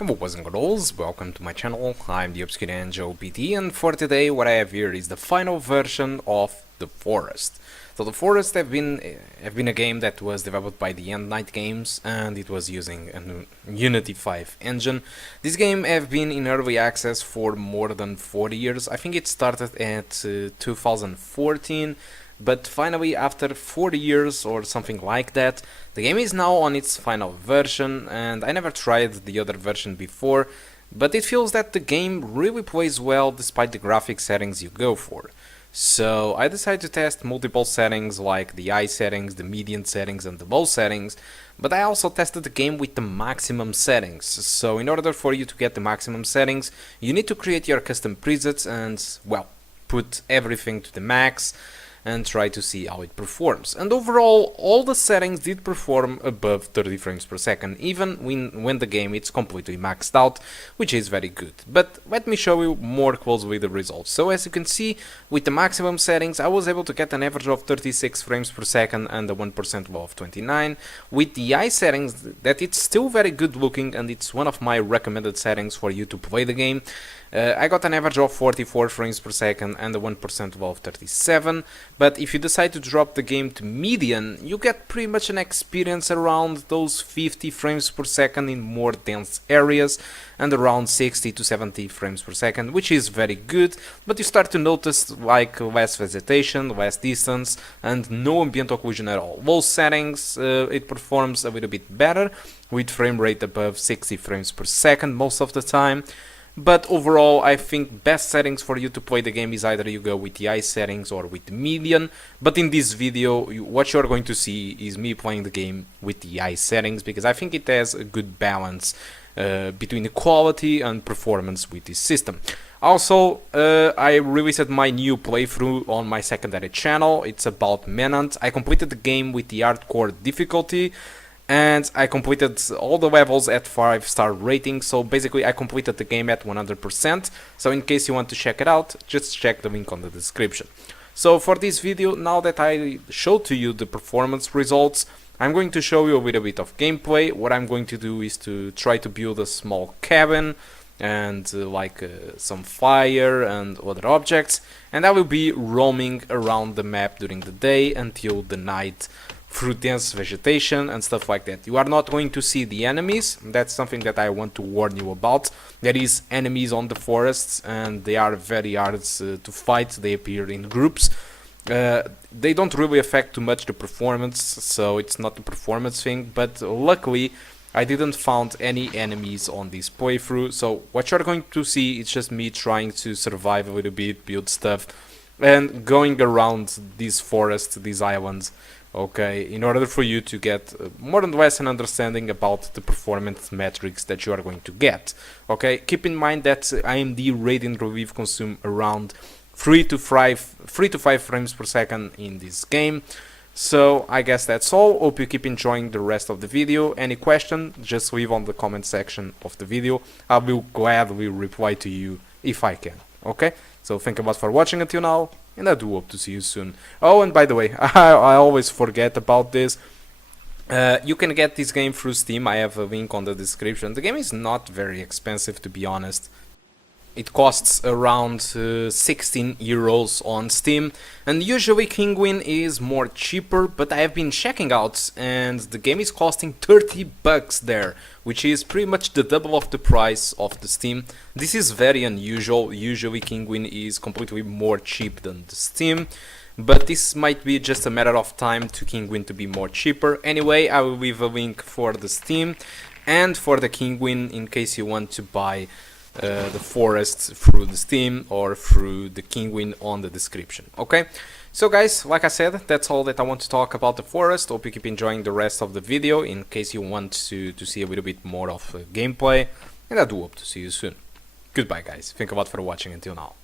Hello boys and girls, welcome to my channel. I'm the Obscure Angel PT, and for today what I have here is the final version of The Forest. So The Forest have been a game that was developed by the End Night Games, and it was using a Unity 5 engine. This game have been in early access for more than 40 years. I think it started at 2014. But finally, after 40 years or something like that, the game is now on its final version, and I never tried the other version before, but it feels that the game really plays well despite the graphic settings you go for. So I decided to test multiple settings like the high settings, the medium settings and the low settings, but I also tested the game with the maximum settings. So in order for you to get the maximum settings, you need to create your custom presets and, well, put everything to the max and try to see how it performs. And overall, all the settings did perform above 30 frames per second, even when the game is completely maxed out, which is very good. But let me show you more closely the results. So as you can see, with the maximum settings, I was able to get an average of 36 frames per second and a 1% low of 29. With the high settings, that it's still very good looking, and it's one of my recommended settings for you to play the game. I got an average of 44 frames per second and a 1% low of 37, but if you decide to drop the game to medium, you get pretty much an experience around those 50 frames per second in more dense areas and around 60 to 70 frames per second, which is very good, but you start to notice like less vegetation, less distance and no ambient occlusion at all. Low settings, it performs a little bit better with frame rate above 60 frames per second most of the time. But overall, I think best settings for you to play the game is either you go with the high settings or with the medium. But in this video, what you're going to see is me playing the game with the high settings, because I think it has a good balance between the quality and performance with this system. Also, I released my new playthrough on my secondary channel. It's about Manhunt. I completed the game with the hardcore difficulty, and I completed all the levels at 5-star rating, so basically I completed the game at 100%, so in case you want to check it out, just check the link on the description. So for this video, now that I showed to you the performance results, I'm going to show you a little bit of gameplay. What I'm going to do is to try to build a small cabin and some fire and other objects, and I will be roaming around the map during the day until the night through dense vegetation and stuff like that. You are not going to see the enemies. That's something that I want to warn you about. There is enemies on the forests and they are very hard to fight. They appear in groups. They don't really affect too much the performance, so it's not a performance thing, but luckily I didn't find any enemies on this playthrough. So what you're going to see is just me trying to survive a little bit, build stuff and going around these forests, these islands, okay, in order for you to get more or less an understanding about the performance metrics that you are going to get. Okay, keep in mind that AMD Radeon Relive consume around 3 to 5 frames per second in this game. So I guess that's all. Hope you keep enjoying the rest of the video. Any question, just leave on the comment section of the video. I will gladly reply to you if I can. Okay, so thank you much for watching until now, and I do hope to see you soon. Oh, and by the way, I always forget about this. You can get this game through Steam. I have a link on the description. The game is not very expensive, to be honest. It costs around 16 euros on Steam, and usually Kinguin is more cheaper, but I have been checking out and the game is costing 30 bucks there, which is pretty much the double of the price of the Steam. This is very unusual. Usually Kinguin is completely more cheap than the Steam, but this might be just a matter of time to Kinguin to be more cheaper. Anyway, I will leave a link for the Steam and for the Kinguin in case you want to buy the forest through the Steam or through the Kinguin on the description. Okay, so guys, like I said, that's all that I want to talk about the forest. Hope you keep enjoying the rest of the video in case you want to see a little bit more of gameplay, and I do hope to see you soon. Goodbye guys, thank you a lot for watching until now.